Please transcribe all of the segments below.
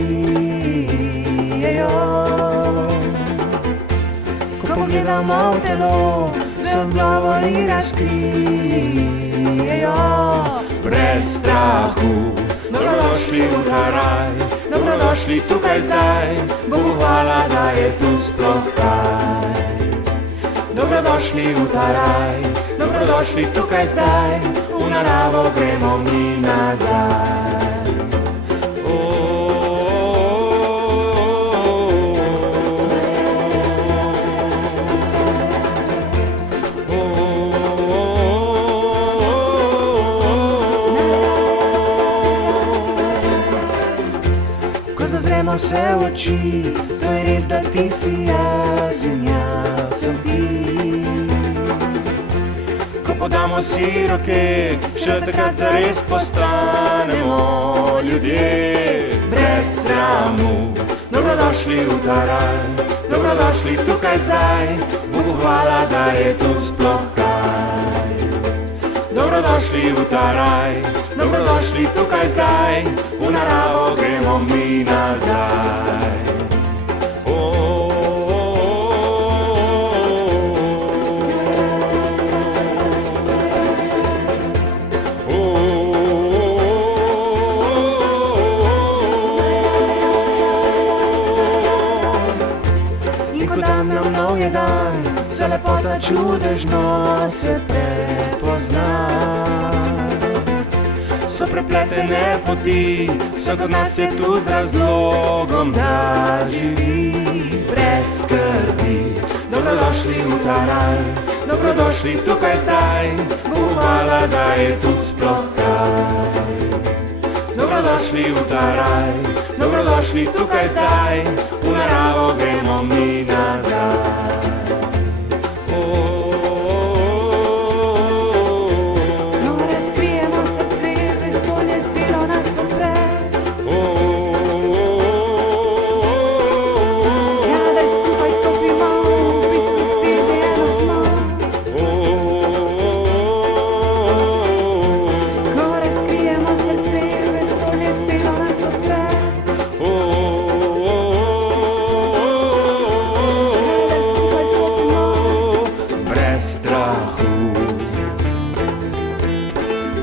sijejo. Ko pogledamo v telo, se v govori razkrijejo. Brez strahu, dobrodošli v ta raj, dobrodošli tukaj zdaj, Bogu hvala, da je tu sploh kaj. Dobrodošli v ta raj, dobrodošli tukaj zdaj, v naravo gremo mi nazaj. Ko zazremo se v oči, to je res, da ti si jaz in jaz sem ti. Ko podamo si roke, še takrat zares postanemo ljudje. Brez sramu, dobrodošli v ta raj, dobrodošli tukaj zdaj, Bogu hvala, da je tu sploh kaj. Dobrodošli v ta raj, dobrodošli tukaj zdaj, v naravo gremo mi nazaj. In ko dan nam nov je dan, vsa lepota čudežno se prepozna. So prepletene poti, vsak od nas je tu z razlogom, da živi brez skrbi. Dobrodošli v ta raj, dobrodošli tukaj zdaj, Bogu hvala, da je tu sploh kaj. Dobrodošli v ta raj, dobrodošli tukaj zdaj, v naravo gremo mi nazaj.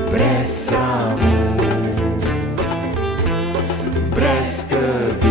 Brez sramu, brez skrbi.